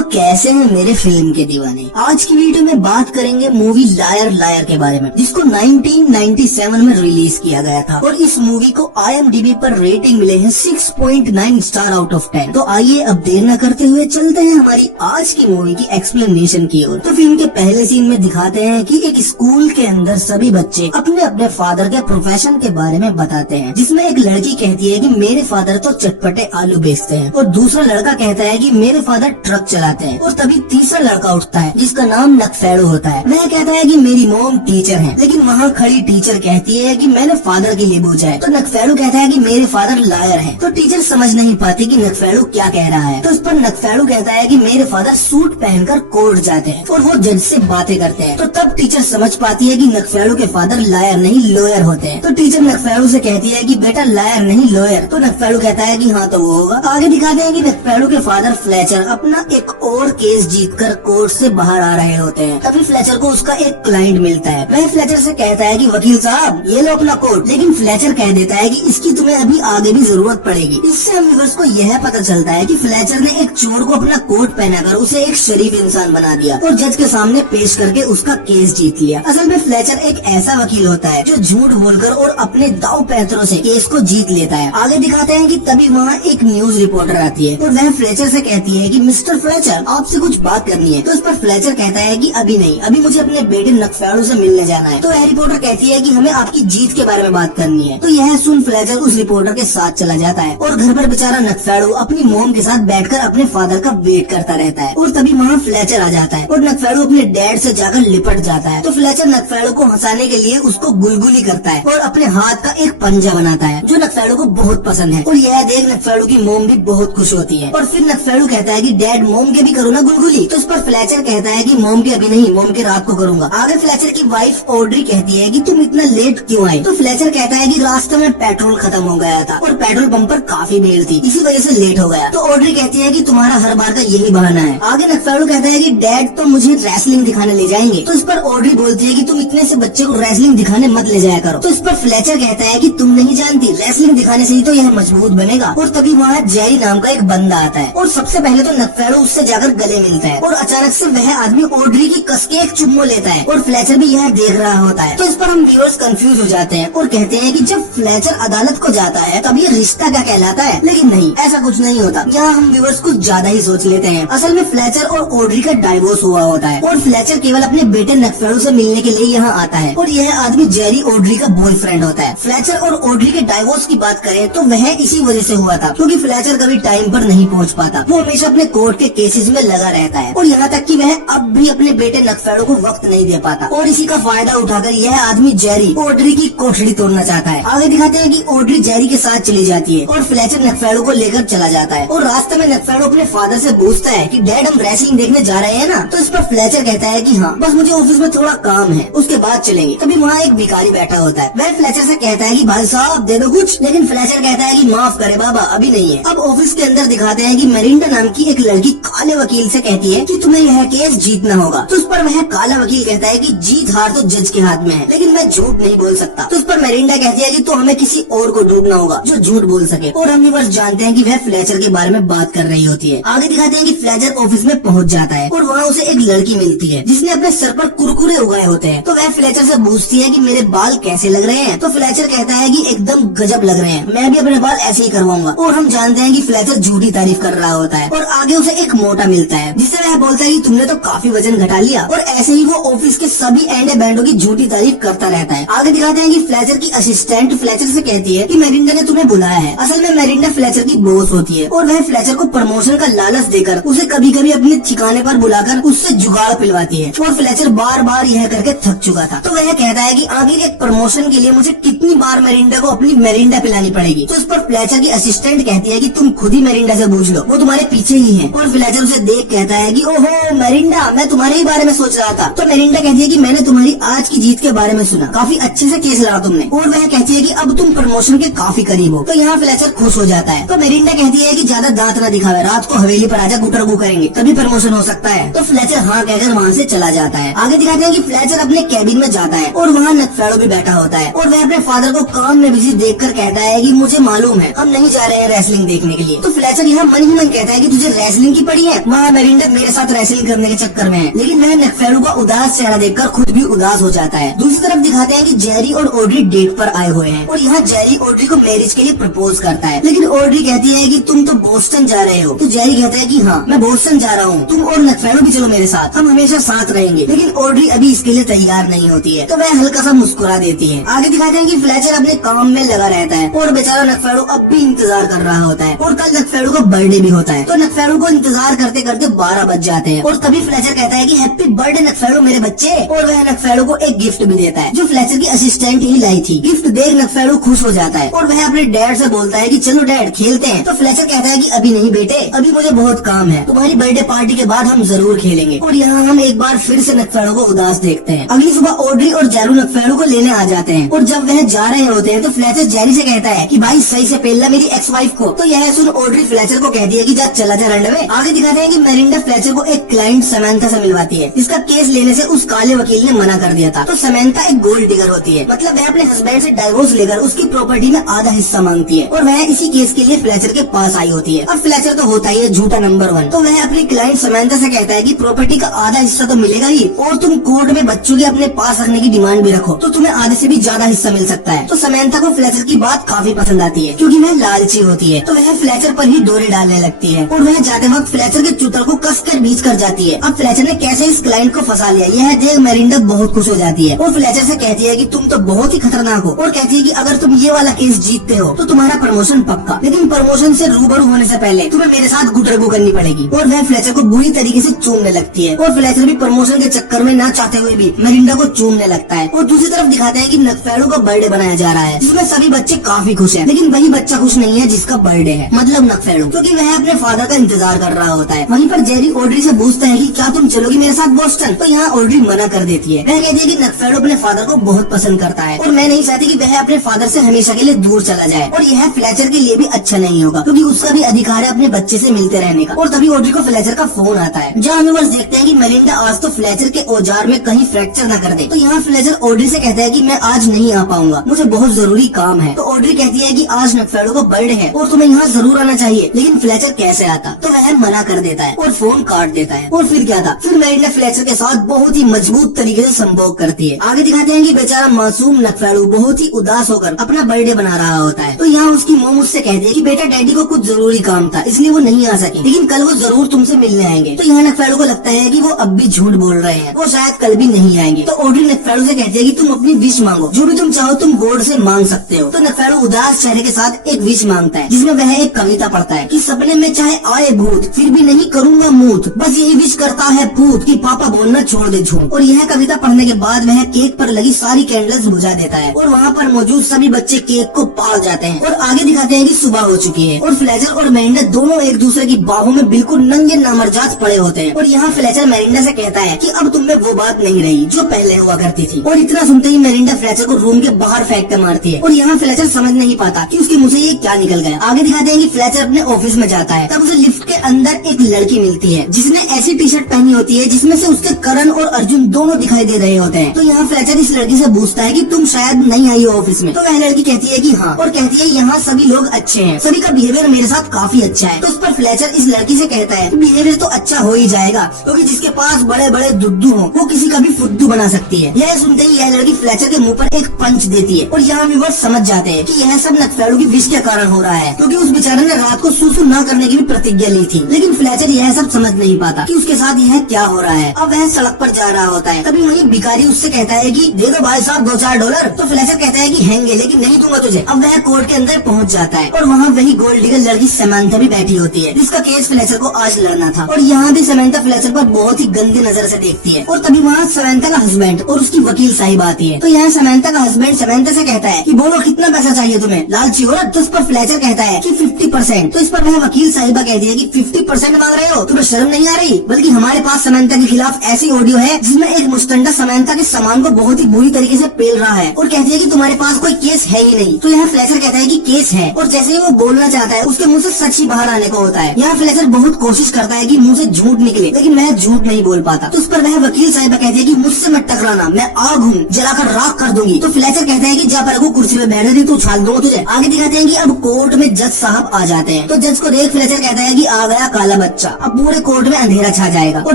तो कैसे हैं मेरे फिल्म के दीवाने। आज की वीडियो में बात करेंगे मूवी लायर लायर के बारे में, जिसको 1997 में रिलीज किया गया था और इस मूवी को IMDb पर रेटिंग मिले हैं 6.9 स्टार आउट ऑफ 10। तो आइए अब देर न करते हुए चलते हैं हमारी आज की मूवी की एक्सप्लेनेशन की ओर। तो फिल्म के पहले सीन में दिखाते हैं कि एक स्कूल के अंदर सभी बच्चे अपने अपने फादर के प्रोफेशन के बारे में बताते हैं, जिसमें एक लड़की कहती है कि मेरे फादर तो चटपटे आलू बेचते हैं और दूसरा लड़का कहता है कि मेरे फादर ट्रक चलाते हैं। और तभी तीसरा लड़का उठता है जिसका नाम नकफेड़ू होता है। वह कहता है कि मेरी मॉम टीचर है, लेकिन वहाँ खड़ी टीचर कहती है कि मैंने फादर के लिए पूछा है। तो नकफेड़ू कहता है कि मेरे फादर लायर है। तो टीचर समझ नहीं पाती कि नकफेड़ू क्या कह रहा है। तो इस पर नकफेड़ू कहता है कि मेरे फादर सूट पहनकर कोर्ट जाते हैं और वो जज से बातें करते हैं। तो तब टीचर समझ पाती है कि नकफेड़ू के फादर लायर नहीं लॉयर होते हैं। तो टीचर नकफेड़ू से कहती है कि बेटा लायर नहीं लॉयर। तो नकफेड़ू कहता है कि हाँ तो वो होगा। आगे दिखाते हैं कि नकफेड़ू के फादर फ्लेचर अपना एक और केस जीतकर कोर्ट से बाहर आ रहे होते हैं। तभी फ्लेचर को उसका एक क्लाइंट मिलता है। वह फ्लेचर से कहता है कि वकील साहब ये लो अपना कोट, लेकिन फ्लेचर कह देता है कि इसकी तुम्हें अभी आगे भी जरूरत पड़ेगी। इससे हम व्यूअर्स को यह पता चलता है कि फ्लेचर ने एक चोर को अपना कोट पहनाकर उसे एक शरीफ इंसान बना दिया और जज के सामने पेश करके उसका केस जीत लिया। असल में फ्लेचर एक ऐसा वकील होता है जो झूठ बोलकर और अपने दाव पैंतरों से केस को जीत लेता है। आगे दिखाते हैं कि तभी वहाँ एक न्यूज रिपोर्टर आती है और वह फ्लेचर से कहती है कि मिस्टर फ्लेचर आपसे कुछ बात करनी है। तो इस पर फ्लेचर कहता है कि अभी नहीं, अभी मुझे अपने बेटे नकफेड़ू से मिलने जाना है। तो वह रिपोर्टर कहती है कि हमें आपकी जीत के बारे में बात करनी है। तो यह सुन फ्लेचर उस रिपोर्टर के साथ चला जाता है और घर पर बेचारा नकफेड़ू अपनी मॉम के साथ बैठकर अपने फादर का वेट करता रहता है। और तभी वहाँ फ्लेचर आ जाता है और नकफेड़ू अपने डैड से जाकर लिपट जाता है। तो फ्लेचर नकफेड़ू को हंसाने के लिए उसको गुलगुली करता है और अपने हाथ का एक पंजा बनाता है जो नकफेड़ू को बहुत पसंद है। और यह देख नकफेड़ू की मॉम भी बहुत खुश होती है। और फिर नकफेड़ू कहता है कि डैड मॉम के भी करो ना गुलगुली। तो इस पर फ्लेचर कहता है कि मॉम के अभी नहीं, मॉम के रात को करूंगा। आगे फ्लेचर की वाइफ ऑड्री कहती है कि तुम इतना लेट क्यों आए। तो फ्लेचर कहता है कि रास्ते में पेट्रोल खत्म हो गया था और पेट्रोल पंप पर काफी भीड़ थी, इसी वजह से लेट हो गया। तो ऑड्री कहती है कि तुम्हारा हर बार का यही बहाना है। आगे नकफेड़ू कहता है कि डैड तो मुझे रेसलिंग दिखाने ले जाएंगे। तो इस पर ऑड्री बोलती है कि तुम इतने से बच्चे को रेसलिंग दिखाने मत ले जाया करो। तो इस पर फ्लेचर कहता है कि तुम नहीं जानती, रेसलिंग दिखाने से ही तो यह मजबूत बनेगा। और तभी वहाँ जेरी नाम का एक बंदा आता है और सबसे पहले तो नकफेड़ू उससे जाकर गले मिलता है और अचानक से वह आदमी ऑड्री की कस के एक चुम्बो लेता है और फ्लेचर भी यह देख रहा होता है। तो इस पर हम व्यूअर्स कंफ्यूज हो जाते हैं और कहते हैं कि जब फ्लेचर अदालत को जाता है तब ये रिश्ता क्या कहलाता है, लेकिन नहीं, ऐसा कुछ नहीं होता। यहाँ हम व्यूअर्स कुछ ज्यादा ही सोच लेते हैं। असल में फ्लेचर और ऑड्री का डाइवोर्स हुआ होता है और फ्लेचर केवल अपने बेटे नकफेड़ू से मिलने के लिए यहाँ आता है और यह आदमी जेरी ऑड्री का बॉयफ्रेंड होता है। फ्लेचर और ऑड्री के डाइवोर्स की बात करें तो वह इसी वजह से हुआ था क्योंकि फ्लेचर कभी टाइम पर नहीं पहुँच पाता। वो हमेशा अपने कोर्ट के केसेस में लगा रहता है और यहाँ तक कि वह अब भी अपने बेटे नकफेड़ू को वक्त नहीं दे पाता। और इसी का फायदा उठाकर यह आदमी जेरी ऑड्री की कोठरी तोड़ना चाहता है। आगे दिखाते हैं कि ऑड्री जेरी के साथ चली जाती है और फ्लेचर नकफेड़ू को लेकर चला जाता है और रास्ते में नकफेड़ू अपने फादर से पूछता है कि डैड हम रेसलिंग देखने जा रहे हैं ना। तो इस पर फ्लेचर कहता है कि हाँ, बस मुझे ऑफिस में थोड़ा काम है, उसके बाद चलेंगे। तभी वहाँ एक भिखारी बैठा होता है। वह फ्लेचर से कहता है कि भाई साहब दे दो कुछ, लेकिन फ्लेचर कहता है कि माफ करे बाबा, अभी नहीं है। अब ऑफिस के अंदर दिखाते हैं कि मेरिंडा नाम की एक लड़की काले वकील से कहती है कि तुम्हें यह केस जीतना होगा। तो उस पर वह काला वकील कहता है कि जीत हार तो जज के हाथ में है, लेकिन मैं झूठ नहीं बोल सकता। तो उस पर मेरिंडा कहती है कि तो हमें किसी और को ढूंढना होगा जो झूठ बोल सके। और हम बस जानते हैं कि वह फ्लेचर के बारे में बात कर रही होती है। आगे दिखाते हैं कि फ्लेचर ऑफिस में पहुंच जाता है और वहाँ उसे एक लड़की मिलती है जिसने अपने सर पर कुरकुरे उगाए होते हैं। तो वह फ्लेचर से पूछती है कि मेरे बाल कैसे लग रहे हैं। तो फ्लेचर कहता है कि एकदम गजब लग रहे हैं, मैं भी अपने बाल ऐसे ही करवाऊंगा। और हम जानते हैं कि फ्लेचर झूठी तारीफ कर रहा होता है और आगे उसे एक मोटा मिलता है जिससे वह बोलता है कि तुमने तो काफी वजन घटा लिया। और ऐसे ही वो ऑफिस के सभी एंडे बैंडों की झूठी तारीफ करता रहता है। आगे दिखाते हैं कि फ्लेचर की असिस्टेंट फ्लेचर से कहती है कि मेरिंडा ने तुम्हें बुलाया है। असल में मेरिंडा फ्लेचर की बॉस होती है और वह फ्लेचर को प्रमोशन का लालच देकर उसे कभी कभी अपने ठिकाने पर बुलाकर उससे जुगाड़ पिलवाती है। और फ्लेचर बार बार यह करके थक चुका था। तो वह कहता है कि आखिर एक प्रमोशन के लिए मुझे कितनी बार मेरिंडा को अपनी मेरिंडा पिलानी पड़ेगी। तो इस पर फ्लेचर की असिस्टेंट कहती है कि तुम खुद ही मेरिंडा से पूछ लो, वो तुम्हारे पीछे ही है। और फ्लेचर उसे देख कहता है कि ओहो मेरिंडा, मैं तुम्हारे ही बारे में सोच रहा था। तो मेरिंडा कहती है कि मैंने तुम्हारी आज की जीत के बारे में सुना, काफी अच्छे से केस लड़ा तुमने। और वह कहती है कि अब तुम प्रमोशन के काफी करीब हो। तो यहाँ फ्लेचर खुश हो जाता है। तो मेरिंडा कहती है कि ज्यादा दांत ना दिखावे, रात को हवेली पर आजा गुटरगू करेंगे, तभी प्रमोशन हो सकता है। तो फ्लेचर हाँ कहकर वहाँ से चला जाता है। आगे दिखाते हैं कि फ्लेचर अपने कैबिन में जाता है और वहाँ नकफेड़ू भी बैठा होता है और वह अपने फादर को काम में बिजी देखकर कहता है कि मुझे मालूम है हम नहीं जा रहे हैं रेसलिंग देखने के लिए। तो फ्लेचर यहाँ मन ही मन कहता है कि तुझे रेसलिंग की पड़ी है वहाँ मेरिंडा मेरे साथ रेसलिंग करने के चक्कर में है, लेकिन वह नकफेड़ू का उदास चेहरा देखकर खुद भी उदास हो जाता है। दूसरी तरफ दिखाते हैं कि जेरी और ऑड्री डेट पर आए हुए हैं और यहाँ जेरी ऑड्री को मैरिज के लिए प्रपोज करता है, लेकिन ऑड्री कहती है कि तुम तो बोस्टन जा रहे हो। तो जेरी कहता है कि हाँ मैं बोस्टन जा रहा हूँ, तुम और नकफेड़ू भी चलो मेरे साथ, हम हमेशा साथ रहेंगे। लेकिन ऑड्री अभी इसके लिए तैयार नहीं होती है, तो वह हल्का सा मुस्कुरा देती है। आगे दिखाते हैं कि फ्लेचर अपने काम में लगा रहता है और बेचारा नकफेड़ू अब भी इंतजार कर रहा होता है और कल नकफेड़ू का बर्थडे भी होता है। तो नकफेड़ू को इंतजार करते करते 12 बज जाते हैं और तभी फ्लेचर कहता है कि हैप्पी बर्थडे नकफेड़ू मेरे बच्चे, और वह नकफेड़ू को एक गिफ्ट भी देता है जो फ्लेचर की असिस्टेंट ही लाई थी। गिफ्ट देख नकफेड़ू खुश हो जाता है और वह अपने डैड से बोलता है कि चलो डैड खेलते हैं। तो फ्लेचर कहता है कि अभी नहीं बेटे, अभी मुझे बहुत काम है, तुम्हारी बर्थडे पार्टी के बाद हम जरूर खेलेंगे। और यहाँ हम एक बार फिर से नकफेड़ू को उदास देखते हैं। अगली सुबह ऑड्री और जेरू नकफेड़ू को लेने आ जाते हैं और जब वह जा रहे होते हैं तो फ्लेचर जेरी से कहता है कि भाई सही से पेलना मेरी एक्स वाइफ को। तो यह सुन ऑड्री फ्लेचर को कहती है कि जा चला जा रंडवे। आगे दिखाते हैं कि मेरिंडा फ्लेचर को एक क्लाइंट समंथा से मिलवाती है जिसका केस लेने से उस काले वकील ने मना कर दिया था। तो समंथा एक गोल्ड डिगर होती है, मतलब वह अपने हस्बैंड से डाइवोर्स लेकर उसकी प्रॉपर्टी में आधा हिस्सा मांगती है और वह इसी केस के लिए फ्लेचर के पास आई होती है। अब फ्लेचर तो होता ही है झूठा नंबर 1, तो वह अपनी क्लाइंट समंथा से कहता है कि प्रॉपर्टी का आधा हिस्सा तो मिलेगा ही और तुम कोर्ट में बच्चों के अपने पास रखने की डिमांड भी रखो तो तुम्हें आधे से भी ज्यादा हिस्सा मिल सकता है। तो समंथा को फ्लेचर की बात काफी पसंद आती है क्योंकि वह लालची होती है, तो वह फ्लेचर पर ही डोरे डालने लगती है और वह जाते वक्त फ्लेचर के चूतर को कसकर बीच कर जाती है। अब फ्लेचर ने कैसे इस क्लाइंट को फंसा लिया यह देख मेरिंडा बहुत खुश हो जाती है और फ्लेचर से कहती है कि तुम तो बहुत ही खतरनाक हो और कहती है कि अगर तुम ये वाला केस जीतते हो तो तुम्हारा प्रमोशन पक्का, लेकिन प्रमोशन से रूबरू होने से पहले तुम्हें मेरे साथ गुटरगू करनी पड़ेगी। और वह फ्लेचर को बुरी तरीके से चूमने लगती है और फ्लेचर भी प्रमोशन के चक्कर में ना चाहते हुए भी मेरिंडा को चूमने लगता है। और दूसरी तरफ दिखाते हैं कि नकफेड़ू का बर्थडे बनाया जा रहा है जिसमें सभी बच्चे काफी खुश हैं, लेकिन वही बच्चा खुश नहीं है जिसका बर्थडे है, मतलब नकफेड़ू, क्योंकि वह अपने फादर का इंतजार कर रहा होता है। वहीं पर जेरी ऑड्री से पूछता है कि क्या तुम चलोगी मेरे साथ बोस्टन। तो यहाँ ऑड्री मना कर देती है। वह कहती है कि नकफेड़ू अपने फादर को बहुत पसंद करता है और मैं नहीं चाहती कि वह अपने फादर से हमेशा के लिए दूर चला जाए और यह फ्लेचर के लिए भी अच्छा नहीं होगा क्योंकि उसका भी अधिकार है अपने बच्चे से मिलते रहने का। और तभी ऑड्री को फ्लेचर का फोन आता है जहाँ हम बस देखते हैं कि मेलिंडा आज तो फ्लेचर के औजार में कहीं फ्रैक्चर न कर दे। तो यहाँ फ्लेचर ऑड्री से कहता है कि मैं आज नहीं आ पाऊंगा, मुझे बहुत जरूरी काम है। तो ऑड्री कहती है कि आज नकफेड़ू का बर्थडे है और तुम्हें यहाँ जरूर आना चाहिए, लेकिन फ्लेचर कैसे आता। तो वह मना कर देता है और फोन काट देता है। और फिर क्या था, फिर मेलिंडा फ्लेचर के साथ बहुत ही मजबूत तरीके से संभोग करती है। आगे दिखाते हैं कि बेचारा मासूम नकफेड़ू बहुत ही उदास होकर अपना बर्थडे बना रहा होता है। तो यहाँ उसकी माँ मुझसे कहती है कि बेटा डैडी को कुछ जरूरी काम था इसलिए वो नहीं आ सके, लेकिन कल वो जरूर तुमसे मिलने आएंगे। तो यहाँ नकफेड़ू को लगता है कि वो अब भी झूठ बोल रहे हैं, वो शायद कल भी नहीं आएंगे। तो ऑड्री नकफेड़ू से कहती है कि तुम अपनी विश मांगो, जो भी तुम चाहो तुम गॉड से मांग सकते हो। तो नकफेड़ू उदास चेहरे के साथ एक विश मांगता है जिसमें वह एक कविता पढ़ता है कि सपने में चाहे आए भूत फिर भी नहीं करूंगा मूत, बस यही विश करता है पूत कि पापा बोलना छोड़ दे झूठ। और यह कविता पढ़ने के बाद वह केक पर लगी सारी कैंडल्स बुझा देता है और वहाँ पर मौजूद सभी बच्चे केक को पाल जाते हैं। और आगे दिखाते हैं कि सुबह हो चुकी है और फ्लेचर और मेरिंडा दोनों एक दूसरे की बाहों में बिल्कुल नंगे नामरजात पड़े होते हैं। और यहाँ फ्लेचर मेरिंडा से कहता है कि अब तुम में वो बात नहीं रही जो पहले हुआ करती थी। और इतना सुनते ही मेरिंडा फ्लेचर को रूम के बाहर फेंक कर मारती है और यहाँ फ्लेचर समझ नहीं पाता कि उसके मुंह से ये क्या निकल गया। आगे दिखाते हैं कि फ्लेचर अपने ऑफिस में जाता है, तब उसे लिफ्ट के अंदर एक लड़की मिलती है जिसने ऐसी टी शर्ट पहनी होती है जिसमें से उसके करण और अर्जुन दोनों दिखाई दे रहे होते हैं। तो यहाँ फ्लेचर इस लड़की से पूछता है कि तुम शायद नहीं आई हो ऑफिस में। तो वह लड़की कहती है कि हाँ, और कहती है यहाँ सभी लोग अच्छे हैं, सभी का बिहेवियर मेरे साथ काफी अच्छा है। तो इस पर फ्लेचर इस लड़की से कहता है बिहेवियर तो अच्छा हो ही जाएगा क्योंकि जिसके पास बड़े बड़े दुद्दू हो वो किसी का भी फुद्दू बना सकती है। यह सुनते ही यह लड़की फ्लेचर के मुंह पर एक पंच देती है और यहाँ व्यूअर्स समझ जाते हैं कि यह सब नकफेड़ू की विश के कारण हो रहा है क्योंकि उस बेचारे ने रात को सुसु न करने की भी प्रतिज्ञा ली थी। लेकिन फ्लेचर यह सब समझ नहीं पाता कि उसके साथ यह क्या हो रहा है। अब वह सड़क पर जा रहा होता है, तभी वही भिखारी उससे कहता है कि दे दो भाई साहब $2-4। तो फ्लेचर कहता है कि हैंगे लेकिन नहीं दूंगा तुझे। अब वह कोर्ट के अंदर पहुंच जाता है और वहाँ वही गोल्ड डिगर लड़की समंथा भी बैठी होती है जिसका केस फ्लेचर को आज लड़ना था। और यहाँ भी समंथा फ्लेचर पर बहुत ही गंदी नजर से देखती है। और तभी वहाँ समंथा का हस्बैंड और उसकी वकील साहिब आती है। तो यहाँ समंथा का हस्बैंड समंथा से कहता है कि बोलो कितना पैसा चाहिए तुम्हें, लालची हो। तो इस पर फ्लेचर कहता है कि 50%। तो इस पर वह वकील साहिबा कहती है कि 50% मांग रहे हो, तुम्हें शर्म नहीं आ रही? बल्कि हमारे पास समंथा के खिलाफ ऐसी ऑडियो है जिसमें एक मुस्टंडा समंथा के सामान को बहुत ही बुरी तरीके से पेल रहा है और कहती है कि तुम्हारे पास कोई केस है ही नहीं। तो यहाँ फ्लेचर कहता है कि केस है और जैसे ही वो बोलना चाहता है उसके मुंह से सच ही बाहर आने को होता है। यहाँ फ्लेचर बहुत कोशिश करता है कि मुंह से झूठ निकले, लेकिन मैं झूठ नहीं बोल पाता। तो उस पर वह वकील साहिबा कहती है कि मुझसे मत टकराना, मैं आग हूँ, जलाकर राख कर दूंगी। तो फ्लेचर कहता है कि जा पर कुर्सी में बैठने दी तो उछाल दूंगा तुझे। आगे दिखाते हैं कि अब कोर्ट में जज साहब आ जाते हैं। तो जज को देख फ्लेचर कहता है कि आ गया काला बच्चा, अब पूरे कोर्ट में अंधेरा छा जाएगा। और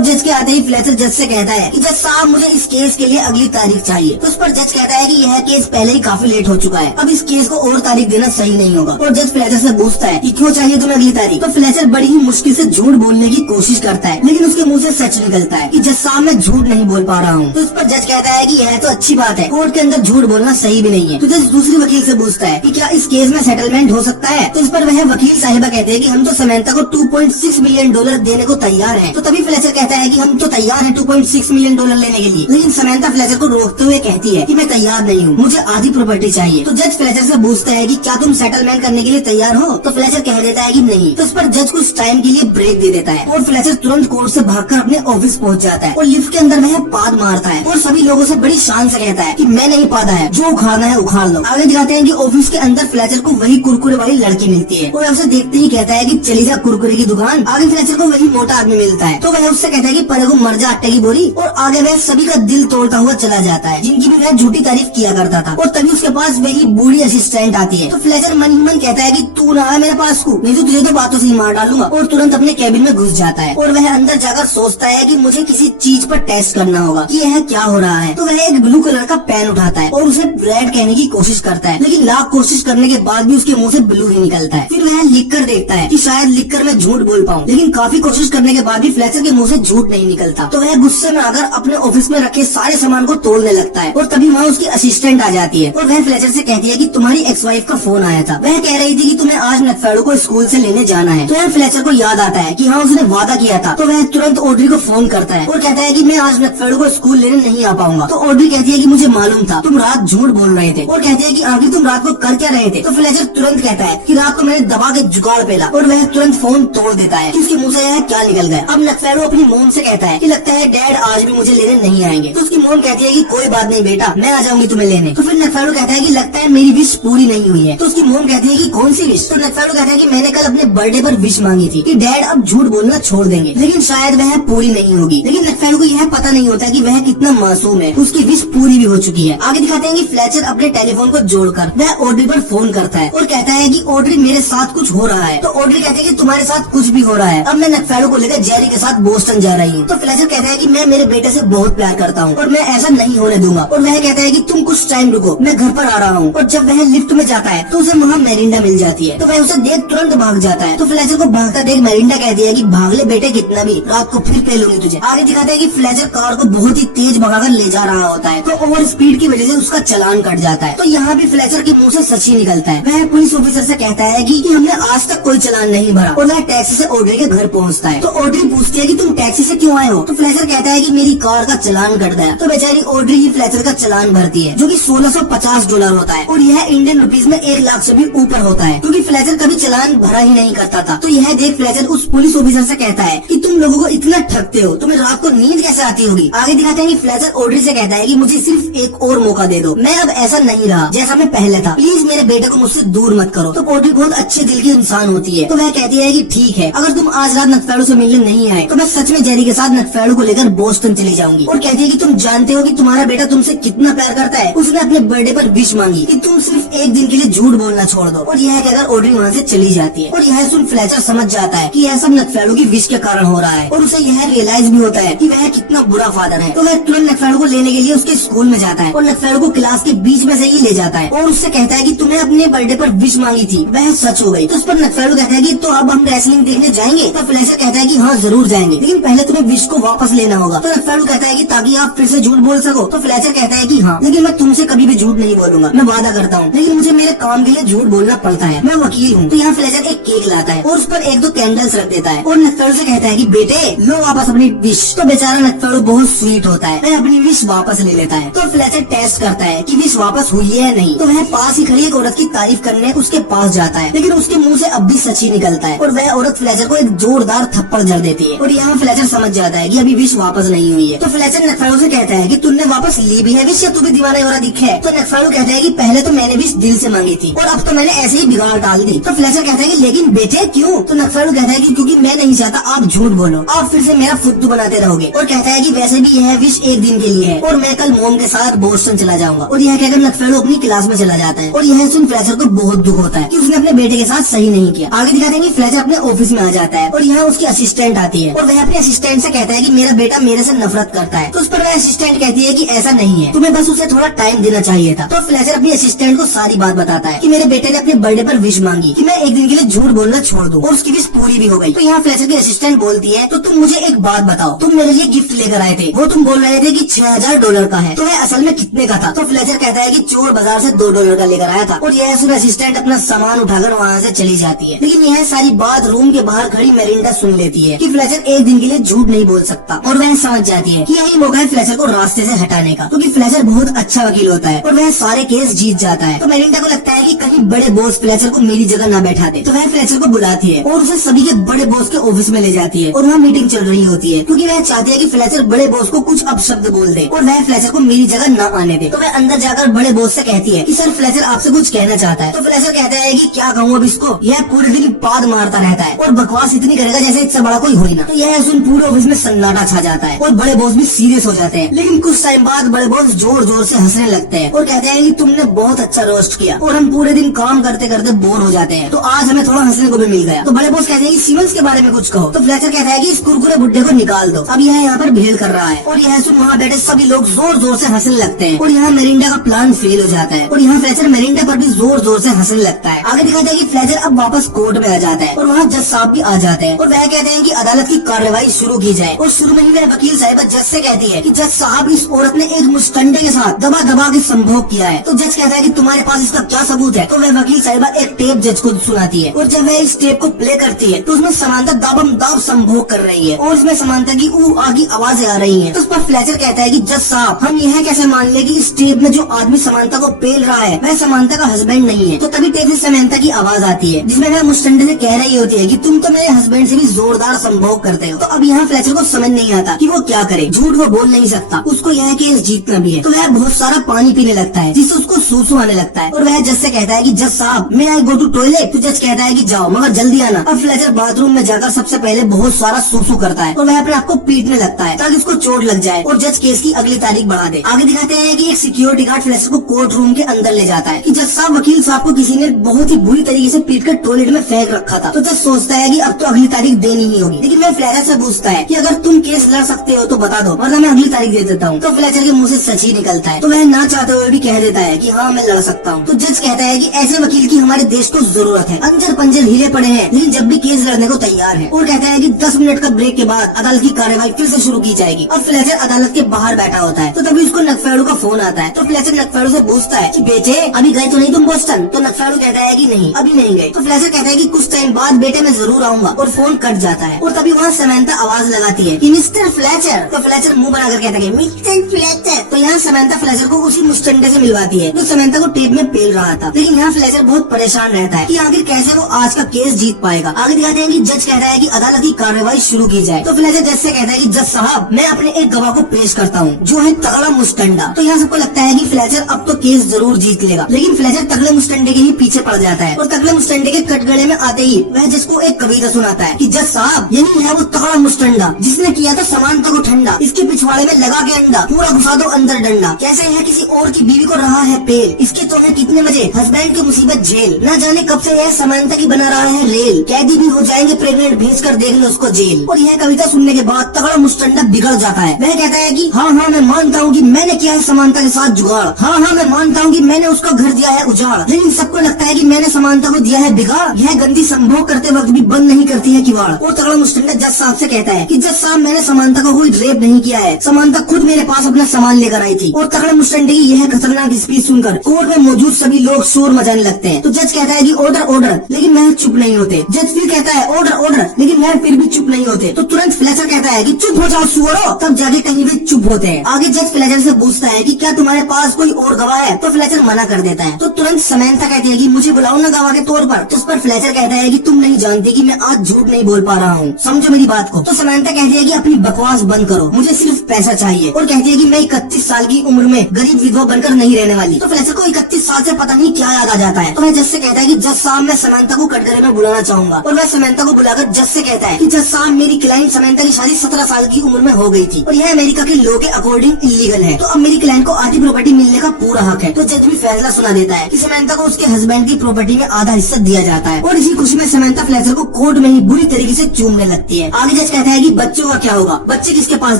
जज के आते ही फ्लेचर जज से कहता है कि जज साहब मुझे इस केस के लिए अगली तारीख चाहिए। तो उस पर जज कहता है कि यह केस पहले ही काफी लेट हो चुका है, अब इस केस को और तारीख देना सही नहीं होगा। और जज फ्लेचर से पूछता है कि क्यों चाहिए तुम्हें अगली तारीख। तो फ्लेचर बड़ी ही मुश्किल से झूठ बोलने की कोशिश करता है, लेकिन उसके मुंह से सच निकलता है कि जज साहब मैं झूठ नहीं बोल पा रहा हूँ। तो उस पर जज कहता है कि यह तो अच्छी बात है, कोर्ट के अंदर झूठ बोलना सही भी नहीं है। तो जज दूसरी वकील से पूछता है कि क्या इस केस में सेटलमेंट हो सकता है। तो इस पर वह वकील साहिबा कहते हैं कि हम तो समंता को $2.6 मिलियन देने को तैयार हैं। तो तभी फ्लेचर कहता है कि हम तो तैयार हैं $2.6 मिलियन लेने के लिए, लेकिन समंता फ्लेचर को रोकते हुए कहती है कि मैं तैयार नहीं हूँ, मुझे आधी प्रॉपर्टी चाहिए। तो जज फ्लेचर से पूछता है कि क्या तुम सेटलमेंट करने के लिए तैयार हो। तो फ्लेचर कह देता है कि नहीं। तो इस पर जज कुछ टाइम के लिए ब्रेक दे देता है और फ्लेचर तुरंत कोर्ट से भागकर अपने ऑफिस पहुंच जाता है और लिफ्ट के अंदर वह पाद मारता है और सभी लोगों से बड़ी शान से कहता है कि मैं नहीं पादा है, जो उखाड़ना है उखाड़ लो। आगे दिखाते हैं कि ऑफिस के अंदर फ्लेचर को वही कुरकुरे वाली लड़की मिलती है और उसे देखते ही कहता है कि चली जा कुरकुरे की दुकान। आगे फ्लेचर को वही मोटा आदमी मिलता है तो वह उससे कहता है कि परे को मर जा आटे की बोरी, और आगे वह सभी का दिल तोड़ता हुआ चला जाता है जिनकी भी वह झूठी तारीफ किया करता था। और तभी उसके पास वही बूढ़ी असिस्टेंट आती है। तो फ्लेचर मन ही मन कहता है कि तू ना आया मेरे पास को, नहीं तो तुझे तो बातों से ही मार डालूंगा, और तुरंत अपने कैबिन में घुस जाता है। और वह अंदर जाकर सोचता है कि मुझे किसी चीज पर टेस्ट करना होगा कि यह क्या हो रहा है। तो वह एक ब्लू कलर का पेन उठाता है और उसे रेड कहने की कोशिश करता है, लेकिन लाख कोशिश करने के बाद भी उसके मुंह से ब्लू ही निकलता है। फिर वह लिख कर देखता है कि शायद लिखकर मैं झूठ बोल पाऊँ, लेकिन काफी कोशिश करने के बाद भी फ्लेचर के मुंह से झूठ नहीं निकलता। तो वह गुस्से में आकर अपने ऑफिस में रखे सारे सामान को तोड़ने लगता है। और तभी वहाँ उसकी असिस्टेंट आ जाती है और वह फ्लेचर से कहती है कि तुम्हारी एक्स वाइफ का फोन आया था, वह कह रही थी कि तुम्हें आज नटफेडो को स्कूल से लेने जाना है। तो वह फ्लेचर को याद आता है कि हाँ उसने वादा किया था। तो वह तुरंत ऑड्री को फोन करता है और कहता है कि मैं आज नटफेडो को स्कूल लेने नहीं आ पाऊंगा। तो ऑड्री कहती है कि मुझे मालूम था, तुम रात झूठ बोल रहे थे, और कहती है कि आखिर तुम रात को कर क्या रहे थे। तो फ्लेचर तुरंत कहता है कि रात को मैंने दबा के जुगाड़ पेला, और वह तुरंत फोन तोड़ देता है कि उसके मुंह से यह क्या निकल गया। अब नटफेडो अपनी मोम से कहता है कि लगता है डैड आज भी मुझे लेने नहीं आएंगे। तो उसकी मोम कहती है कि कोई बात नहीं बेटा, मैं आ जाऊंगी तुम्हें लेने। तो फिर नटफेडो कहता है कि लगता है मेरी विश पूरी नहीं हुई है। तो उसकी मोम कहती है कि कौन सी विश। तो नटफेडो कहता है कि मैंने कल अपने बर्थडे पर विश मांगी थी कि डैड अब झूठ बोलना छोड़ देंगे, लेकिन शायद वह पूरी नहीं होगी। लेकिन नटफेडो को यह पता नहीं होता कि वह कितना मासूम है, उसकी विश पूरी भी हो चुकी है। आगे दिखाते हैं कि फ्लेचर अपने टेलीफोन को जोड़कर वह ऑड्री पर फोन करता है और कहता है कि ऑड्री मेरे साथ कुछ हो रहा है। तो ऑड्री कहती है कि तुम्हारे साथ कुछ भी हो रहा है, अब मैं नटफेडो को लेकर जेरी के साथ बोस्टन जा रही हूँ। तो फ्लेचर कहता है कि मैं मेरे बेटे से बहुत प्यार करता हूँ और मैं ऐसा नहीं होने दूंगा। और वह कहता है कि तुम कुछ टाइम रुको, मैं घर पर आ रहा हूँ। और जब वह लिफ्ट में जाता है तो उसे वहाँ मेरिंडा मिल जाती है। तो वह उसे देख तुरंत भाग जाता है। तो फ्लेचर को भागता देख मेरिंडा कहती है कि भाग ले बेटे कितना भी, रात को फिर पेलूंगी तुझे। आगे दिखाते हैं कि फ्लेचर कार को बहुत ही तेज भगाकर ले जा रहा होता है, तो ओवर स्पीड की वजह से उसका चालान कट जाता है। तो यहाँ भी फ्लेचर के मुंह से सच ही निकलता है। वह पुलिस ऑफिसर से कहता है कि हमने आज तक कोई चालान नहीं भरा, और वह टैक्सी से ऑड्री के घर पहुँचता है। तो ऑड्री पूछती है कि तुम टैक्सी से क्यों आए हो। तो फ्लेचर कहता है कि मेरी कार का चालान कट गया। तो बेचारी ऑड्री ही फ्लेचर का चालान भरती है, जो कि $1650 होता है, और यह इंडियन रुपीज में 1 लाख से भी ऊपर होता है, क्योंकि फ्लेचर कभी चालान भरा ही नहीं करता था। तो यह देख फ्लेचर उस पुलिस ऑफिसर से कहता है कि तुम लोगों को इतना ठगते हो, तुम्हें रात को नींद कैसे आती होगी। आगे दिखाते हैं कि फ्लेचर ऑड्री से कहता है कि मुझे सिर्फ एक और मौका दे दो, मैं अब ऐसा नहीं रहा जैसा मैं पहले था, प्लीज मेरे बेटे को मुझसे दूर मत करो। तो ऑड्री बहुत अच्छे दिल की इंसान होती है, तो वह कहती है कि ठीक है, अगर तुम आज रात नटफेडो से मिलने नहीं आए तो मैं सच में जेरी के साथ नटफेडो को लेकर बोस्टन चली जाऊंगी। और कहती है कि तुम जानते हो कि तुम्हारा बेटा तुमसे कितना प्यार करता है, उसने अपने बर्थडे पर विश मांगी कि तुम सिर्फ एक दिन के लिए झूठ बोलना छोड़ दो। और यह कहकर ऑड्री वहाँ से चली जाती है। और यह सुन फ्लेचर समझ जाता है कि यह सब नटफेडो की विश के कारण हो रहा है, और उसे यह रियलाइज भी होता है कि वह कितना बुरा फादर है। तो वह तुरंत नटफेडो को लेने के लिए उसके स्कूल में जाता है और नटफेडो को क्लास के बीच में से ही ले जाता है और उससे कहता है कि तुमने अपने बर्थडे पर विश मांगी थी, वह सच हो गई। तो उस पर नटफेडो कहता है कि तो अब हम रेसलिंग देखने जाएंगे। तो फ्लेचर कहता है कि हाँ जरूर जाएंगे, लेकिन पहले तुम्हें विश को वापस लेना होगा। तो नटफेडो कहता है कि ताकि आप फिर से झूठ बोल सको। तो फ्लेचर कहता है कि हाँ, लेकिन मैं तुमसे कभी भी झूठ नहीं बोलूंगा, मैं वादा करता हूँ, लेकिन मुझे मेरे काम के लिए झूठ बोलना पड़ता है, मैं वकील हूँ। तो यहाँ फ्लेचर एक केक लाता है और उस पर 1-2 कैंडल्स रख देता है और नटफेडो से कहता है कि बेटे लो वापस अपनी विश। तो बेचारा नटफेडो बहुत स्वीट होता है, वह अपनी विश वापस ले लेता है। तो फ्लेचर टेस्ट करता है कि विश वापस हुई है या नहीं। तो वह पास ही खड़ी एक औरत की तारीफ करने उसके पास जाता है, लेकिन उसके मुंह से अब भी सच ही निकलता है और वह औरत फ्लेचर को एक जोरदार थप्पड़ जड़ देती है। और यहाँ फ्लेचर समझ जाता है कि अभी विश वापस नहीं हुई है। तो फ्लेचर नटफेडो से कहता है कि तुमने वापस ली भी है विश या तू भी दीवाना हो रहा दिखे है। तो नटफेडो कहता है कि पहले तो मैंने विश दिल से मांगी थी और अब तो मैंने ऐसे ही बिगाड़ डाल दी। तो फ्लेचर कहता है कि लेकिन बेटे क्यों। तो नटफेडो कहता है कि क्योंकि मैं नहीं चाहता आप झूठ बोलो, आप फिर से मेरा फुद्दू बनाते रहोगे। और कहता है कि वैसे भी यह विश एक दिन के लिए है और मैं कल मोम के साथ बोस्टन चला जाऊंगा। और यह कहकर नटफेडो अपनी क्लास में चला जाता है और यह सुन फ्लेचर को बहुत दुख होता है कि उसने अपने बेटे के साथ सही नहीं किया। आगे दिखाते हैं कि फ्लेचर अपने ऑफिस ऑफिस में आ जाता है और यहाँ उसकी असिस्टेंट आती है और वह अपने असिस्टेंट से कहता है कि मेरा बेटा मेरे से नफरत करता है। तो उस पर वह असिस्टेंट कहती है कि ऐसा नहीं है, तुम्हें बस उसे थोड़ा टाइम देना चाहिए था। तो फ्लेचर अपनी असिस्टेंट को सारी बात बताता है कि मेरे बेटे ने अपने बर्थडे पर विश मांगी कि मैं एक दिन के लिए झूठ बोलना छोड़ दूं और उसकी विश पूरी भी हो गई। तो यहाँ फ्लेचर की असिस्टेंट बोलती है तो तुम मुझे एक बात बताओ, तुम मेरे लिए गिफ्ट लेकर आए थे, वो तुम बोल रहे थे कि $6000 का है, तो वह असल में कितने का था? तो फ्लेचर कहता है कि चोर बाजार से $2 का लेकर आया था। और यह सुन असिस्टेंट अपना सामान उठाकर वहाँ से चली जाती है। लेकिन यह सारी बात रूम के बाहर खड़ी मेरिंडा सुन लेती है कि फ्लेचर एक दिन के लिए झूठ नहीं बोल सकता और वह समझ जाती है कि यही मौका है फ्लेचर को रास्ते से हटाने का, क्योंकि फ्लेचर बहुत अच्छा वकील होता है और वह सारे केस जीत जाता है। तो मेरिंडा को लगता है कि कहीं बड़े बॉस फ्लेचर को मेरी जगह न बैठा दे। तो वह फ्लेचर को बुलाती है और उसे सभी के बड़े बॉस के ऑफिस में ले जाती है और वहाँ मीटिंग चल रही होती है, क्योंकि वह चाहती है कि फ्लेचर बड़े बॉस को कुछ अपशब्द बोल दे और वह फ्लेचर को मेरी जगह न आने दे। तो वह अंदर जाकर बड़े बॉस से कहती है कि सर फ्लेचर आपसे कुछ कहना चाहता है। तो फ्लेचर कहता है कि क्या कहूँ अब इसको, यह पूरे दिन पाद मारता रहता है और बकवास इतनी करेगा जैसे इससे बड़ा कोई हो ही ना। तो यह सुन पूरे ऑफिस में सन्नाटा छा जाता है और बड़े बॉस भी सीरियस हो जाते हैं। लेकिन कुछ टाइम बाद बड़े बॉस जोर जोर से हंसने लगते हैं और कहते हैं कि तुमने बहुत अच्छा रोस्ट किया और हम पूरे दिन काम करते करते बोर हो जाते हैं, तो आज हमें थोड़ा हंसने को भी मिल गया। तो बड़े बॉस कहते हैं कि सीमेंस के बारे में कुछ कहो। तो फ्लेचर कहता है कि इस कुरकुरे बुड्ढे को निकाल दो, अब यह यहाँ पर भेड़ कर रहा है। और यह सुन वहाँ बैठे सभी लोग जोर जोर से हंसने लगते हैं और यहाँ मेरिंडा का प्लान फेल हो जाता है और यहाँ फ्लेचर मेरिंडा पर भी जोर जोर से हंसने लगता है। आगे दिखाता है कि फ्लेचर अब वापस कोर्ट में आ जाता है और वहाँ जज साहब भी आ जाते हैं और वह कहते हैं कि अदालत की कार्रवाई शुरू की जाए। और शुरू में ही वह वकील साहिबा जज से कहती है कि जज साहब इस औरत ने एक मुस्टंडे के साथ दबा दबा के संभोग किया है। तो जज कहता है कि तुम्हारे पास इसका क्या सबूत है? तो वह वकील साहिबा एक टेप जज को सुनाती है और जब वह इस टेप को प्ले करती है तो उसमें समानता दाबम दाब संभोग कर रही है और उसमें समानता की आगी आवाजें आ रही है। तो उस पर फ्लेचर कहता है कि जज साहब हम यह कैसे मान ले कि इस टेप में जो आदमी समानता को पेल रहा है वह समानता का हस्बैंड नहीं है। तो तभी टेप से समानता की आवाज आती है जिसमें वह मुस्टंडे से कह रही होती है कि तुम तो मेरे हस्बैंड से भी जोरदार संभोग करते हो। तो अब यहाँ फ्लेचर को समझ नहीं आता कि वो क्या करे, झूठ वो बोल नहीं सकता, उसको यह केस जीतना भी है। तो वह बहुत सारा पानी पीने लगता है जिससे उसको सूसू आने लगता है और वह जज से कहता है कि जज साहब मैं आई गो टू टॉयलेट। तो जज कहता है कि जाओ मगर जल्दी आना। अब फ्लेचर बाथरूम में जाकर सबसे पहले बहुत सारा सूसू करता है और वह अपने आप को पीटने लगता है ताकि उसको चोट लग जाए और जज केस की अगली तारीख बढ़ा दे। आगे दिखाते हैं कि एक सिक्योरिटी गार्ड फ्लेचर को कोर्ट रूम के अंदर ले जाता है कि जज साहब वकील साहब को किसी ने बहुत ही बुरी तरीके से पीट कर टॉयलेट में फेंक रखा था। तो जज सोचता है कि अब तो अगली तारीख देनी ही होगी, लेकिन वह फ्लेचर से पूछता है कि अगर तुम केस लड़ सकते हो तो बता दो वरना मैं अगली तारीख दे देता हूँ। तो फ्लेचर के मुंह से सच ही निकलता है तो वह ना चाहते हुए भी कह देता है कि हाँ मैं लड़ सकता हूँ। तो जज कहता है कि ऐसे वकील की हमारे देश को जरूरत है, अंजर पंजर हिले पड़े हैं लेकिन जब भी केस लड़ने को तैयार है। और कहता है कि 10 मिनट का ब्रेक के बाद अदालत की कार्यवाही फिर से शुरू की जाएगी। अब फ्लेचर अदालत के बाहर बैठा होता है तो तभी उसको नकफेड़ू का फोन आता है। तो फ्लेचर नकफेड़ू से पूछता है कि बेटे अभी गए तो नहीं तुम बोस्टन? तो नकफेड़ू कहता है कि नहीं अभी नहीं गए। तो फ्लेचर कहता है कि कुछ टाइम बाद बेटे मैं जरूर आऊंगा और फोन कट जाता है। और तभी वहाँ समंता आवाज लगाती है कि मिस्टर फ्लेचर। तो फ्लेचर मुंह बनाकर कहता है मिस्टर फ्लेचर। तो यहाँ समंता फ्लेचर को उसी मुस्टंडे से मिलवाती है जो समंता को टेप में पेल रहा था। लेकिन यहाँ फ्लेचर बहुत परेशान रहता है कि आखिर कैसे वो आज का केस जीत पाएगा। आगे दिखाते हैं कि जज कहता है कि अदालत की कार्रवाई शुरू की जाए। तो फ्लेचर जज से कहता है कि जज साहब मैं अपने एक गवाह को पेश करता हूँ जो है तगड़ा मुस्टंडा। तो यहाँ सबको लगता है कि फ्लेचर अब तो केस जरूर जीत लेगा, लेकिन फ्लेचर तगड़े मुस्टंडे के ही पीछे पड़ जाता है और तगड़े मुस्टंडे के कटगड़े में आते ही वह जज को एक कविता सुनाता है कि जज साहब यही है वो तगड़ा मुस्टंडा जिसने किया था समानता को ठंडा, इसके पिछवाड़े में लगा के अंडा पूरा घुसा दो अंदर डंडा, कैसे है किसी और की बीवी को रहा है पेल, इसके तो है कितने मजे हस्बैंड की मुसीबत झेल, न जाने कब से यह समानता की बना रहा है रेल, कैदी भी हो जाएंगे प्रेग्नेंट भेज कर देख लो उसको जेल। और यह कविता सुनने के बाद तगड़ा मुस्टंडा बिगड़ जाता है। वह कहता है कि हाँ मैं मानता हूँ कि मैंने किया है समानता के साथ जुगाड़, हाँ मैं मानता हूँ कि मैंने उसका घर दिया है उजाड़, लेकिन सबको लगता है कि मैंने समानता को दिया है बिगाड़, यह गंदी संभोग करते वक्त भी बंद नहीं करती है किवाड़। और तगड़ा मुस्टंडा जज साहब से कहता है कि जज साहब मैंने समानता को कोई रेप नहीं किया है, समानता खुद मेरे पास अपना सामान लेकर आई थी। और तगड़े मुस्टंडे की यह खतरनाक स्पीच सुनकर कोर्ट में मौजूद सभी लोग शोर मचाने लगते हैं। तो जज कहता है कि ऑर्डर ऑर्डर, लेकिन वह चुप नहीं होते। जज फिर कहता है ऑर्डर ऑर्डर, लेकिन वह फिर भी चुप नहीं होते। तो तुरंत फ्लेचर कहता है कि चुप हो जाओ सुअरो, तब जाके कहीं भी चुप होते हैं। आगे जज फ्लेचर से पूछता है कि क्या तुम्हारे पास कोई और गवाह है? तो फ्लेचर मना कर देता है। तो तुरंत समंता कहती है कि मुझे बुलाओ ना गवाह के तौर पर। तो उस पर फ्लेचर कहता है कि तुम नहीं जानती कि मैं आज झूठ नहीं बोल पा रहा हूँ, समझो मेरी बात को। तो समंता कहती है कि अपनी बकवास बंद करो, मुझे सिर्फ पैसा चाहिए। और कहती है कि मैं 31 साल की उम्र में गरीब विधवा बनकर नहीं रहने वाली। तो फ्लेचर को 31 साल से पता नहीं क्या याद आ जाता है। तो वह जज से कहता है कि जज साहब मैं समंता को कटघरे में बुलाना चाहूंगा। और वह समंता को बुलाकर जज से कहता है कि जज साहब मेरी क्लाइंट समंता की शादी 17 साल की उम्र में हो गई थी और यह अमेरिका के लॉ के अकॉर्डिंग इलीगल है, तो अब मेरी क्लाइंट को आधी प्रॉपर्टी मिलने का पूरा हक है। तो जज भी फैसला सुना देता है कि समंता को उसके हस्बैंड की प्रॉपर्टी में आधा हिस्सा दिया जाता है। और इसी खुशी में समंता फ्लेचर फ्लेचर को कोर्ट में ही बुरी तरीके से चूमने लगती है। आगे जज कहता है कि बच्चों का क्या होगा, बच्चे किसके पास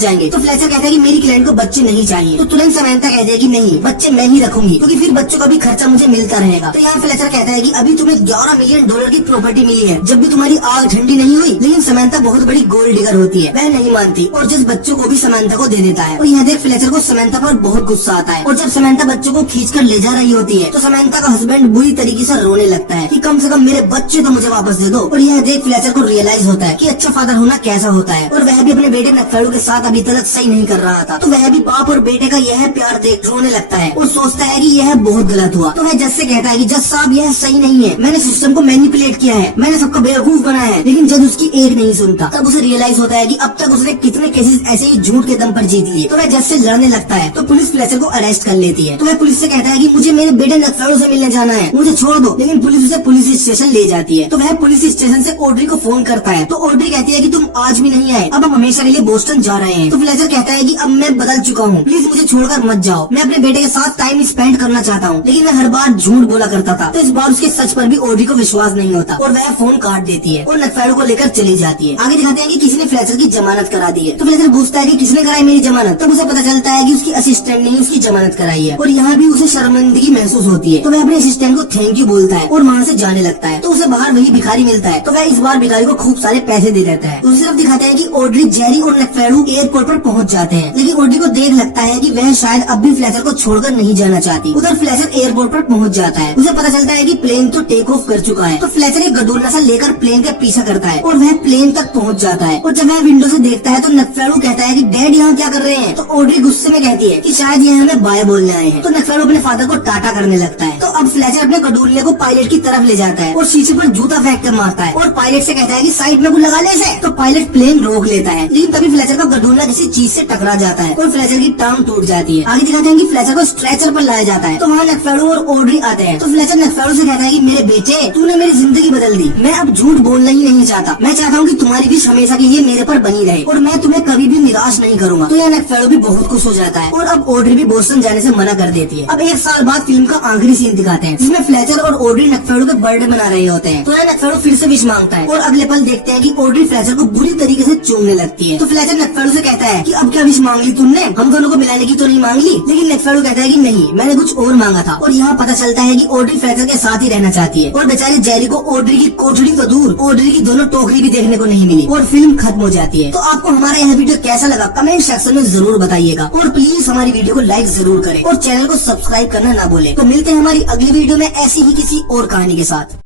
जाएंगे। तो फ्लेचर कहता है कि मेरी क्लाइंट को बच्चे नहीं चाहिए। तो तुरंत समंथा कहती है कि नहीं, बच्चे मैं ही रखूंगी, क्योंकि फिर बच्चों का भी खर्चा मुझे मिलता रहेगा। तो यहाँ फ्लेचर कहता है कि अभी तुम्हें $11 मिलियन की प्रॉपर्टी मिली है, जब भी तुम्हारी आग ठंडी नहीं हुई। लेकिन समंथा बहुत बड़ी गोल्ड डिगर होती है, वह नहीं मानती और जज बच्चों को भी समंथा को दे देता है। और यहाँ देख फ्लेचर को समंथा पर बहुत गुस्सा आता है। और जब समंथा बच्चों को खींचकर ले जा रही होती है तो समंथा का हस्बैंड बुरी तरीके से रोने लगता है कि कम से कम मेरे बच्चे तो मुझे वापस दे दो। और यह देख फ्लेचर को रियलाइज होता है कि अच्छा फादर होना कैसा होता है। और वह भी अपने बेटे नकफेड़ू के साथ अभी तक सही नहीं कर रहा था, तो वह भी बाप और बेटे का यह प्यार देख रोने लगता है और सोचता है कि यह बहुत गलत हुआ। तो वह जज से कहता है कि जज साहब यह सही नहीं है, मैंने सिस्टम को मैनिपुलेट किया है, मैंने सबको बेवकूफ बनाया है। लेकिन जज उसकी एक नहीं सुनता। तब उसे रियलाइज होता है कि अब तक उसने कितने केसेस ऐसे ही झूठ के दम पर जीत लिए। तो वह जज से लड़ने लगता है तो पुलिस फ्लेचर को अरेस्ट कर लेती है। तो वह पुलिस से कहता है कि मुझे मेरे बेटे नकफेड़ू से मिलने जाना है, मुझे छोड़ दो। लेकिन पुलिस उसे पुलिस स्टेशन ले जाती है। तो वह पुलिस स्टेशन से ऑड्री को फोन करता है। तो ऑड्री कहती है कि तुम आज भी नहीं आए, अब हम हमेशा के लिए बोस्टन जा रहे हैं। तो फ्लेचर कहता है कि अब मैं बदल चुका हूँ, प्लीज मुझे छोड़कर मत जाओ, मैं अपने बेटे के साथ टाइम स्पेंड करना चाहता हूँ। लेकिन वह हर बार झूठ बोला करता था, तो इस बार उसके सच पर भी ऑड्री को विश्वास नहीं होता और वह फोन काट देती है और नकफेड़ू को लेकर चली जाती है। आगे दिखाते हैं कि किसी ने फ्लेचर की जमानत करा दी है। तो फ्लेचर पूछता है कि किसने कराई मेरी जमानत। तब उसे पता चलता है कि उसकी असिस्टेंट ने उसकी जमानत कराई है। और यहाँ भी उसे शर्मिंदगी महसूस होती है। तो वह अपने असिस्टेंट को थैंक यू बोलता है और वहाँ से जाने लगता है। तो उसे बाहर वही भिखारी मिलता है। तो वह इस बार भिखारी को खूब सारे पैसे दे देता है। दूसरी तरफ दिखाते हैं कि ऑड्री, जेरी और नकफेड़ू एयरपोर्ट पर पहुंच जाते हैं। लेकिन ऑड्री को देख लगता है कि वह शायद अब भी फ्लेचर को छोड़कर नहीं जाना चाहती। उधर फ्लेचर एयरपोर्ट पर पहुंच जाता है। उसे पता चलता है कि प्लेन तो टेक ऑफ कर चुका है। तो फ्लेचर एक गडोला सा लेकर प्लेन का पीछा करता है और वह प्लेन तक पहुंच जाता है। और जब वह विंडो से देखता है तो नकफेड़ू कहता है कि डैड यहाँ क्या कर रहे हैं। तो ऑड्री गुस्से में कहती है कि शायद ये हमें बाय बोलने आए हैं। तो नकफेड़ू अपने फादर को टाटा करने लगता है। तो अब फ्लेचर अपने गडोले को पायलट की तरफ ले जाता है और शीशे पर जूता फेंक कर मारता है और पायलट से कहता है कि साइड में कुछ लगा ले इसे। तो पायलट प्लेन रोक लेता है, लेकिन तभी फ्लेचर का गडोला किसी चीज से टकरा जाता है और फ्लेचर की टांग टूट जाती है। आगे दिखाते हैं कि फ्लेचर को स्ट्रेचर पर लाया जाता है। तो वहाँ नकफेड़ू और ऑड्री आते हैं। तो फ्लेचर नकफेड़ू से कहता है कि मेरे बेटे, तूने मेरी जिंदगी बदल दी, मैं अब झूठ बोलना ही नहीं चाहता, मैं चाहता हूँ कि तुम्हारी विश हमेशा के लिए मेरे पर बनी रहे और मैं तुम्हें कभी भी निराश नहीं करूंगा। तो यह नकफेड़ू भी बहुत खुश हो जाता है और अब ऑड्री भी बोस्टन जाने से मना कर देती है। अब 1 साल बाद फिल्म का आखिरी सीन दिखाते हैं जिसमें फ्लेचर और ऑड्री नकफेड़ू के बर्थडे मना रहे होते हैं। तो यह नकफेड़ू फिर से विश मांगता है और अगले पल देखते हैं कि ऑड्री फ्लेचर को बुरी तरीके से चूमने लगती है। तो फ्लेचर नकफेड़ू से कहता है कि अब क्या विश मांग ली तुमने, हम दोनों को मिलाने की तो नहीं मांग ली। लेकिन नकफेड़ू कहता है कि नहीं, मैंने कुछ और मांगा था। और यहाँ पता चलता है कि ऑड्री फ्लेचर के साथ ही रहना चाहती है और बेचारी जेरी को ऑड्री की कोठड़ी तो दूर, ऑड्री की दोनों टोकरी भी देखने को नहीं मिली और फिल्म खत्म हो जाती है। तो आपको हमारा यह वीडियो कैसा लगा कमेंट सेक्शन में जरूर बताइएगा और प्लीज हमारी वीडियो को लाइक जरूर करें और चैनल को सब्सक्राइब करना ना भूलें। तो मिलते हैं हमारी अगली वीडियो में ऐसी ही किसी और कहानी के साथ।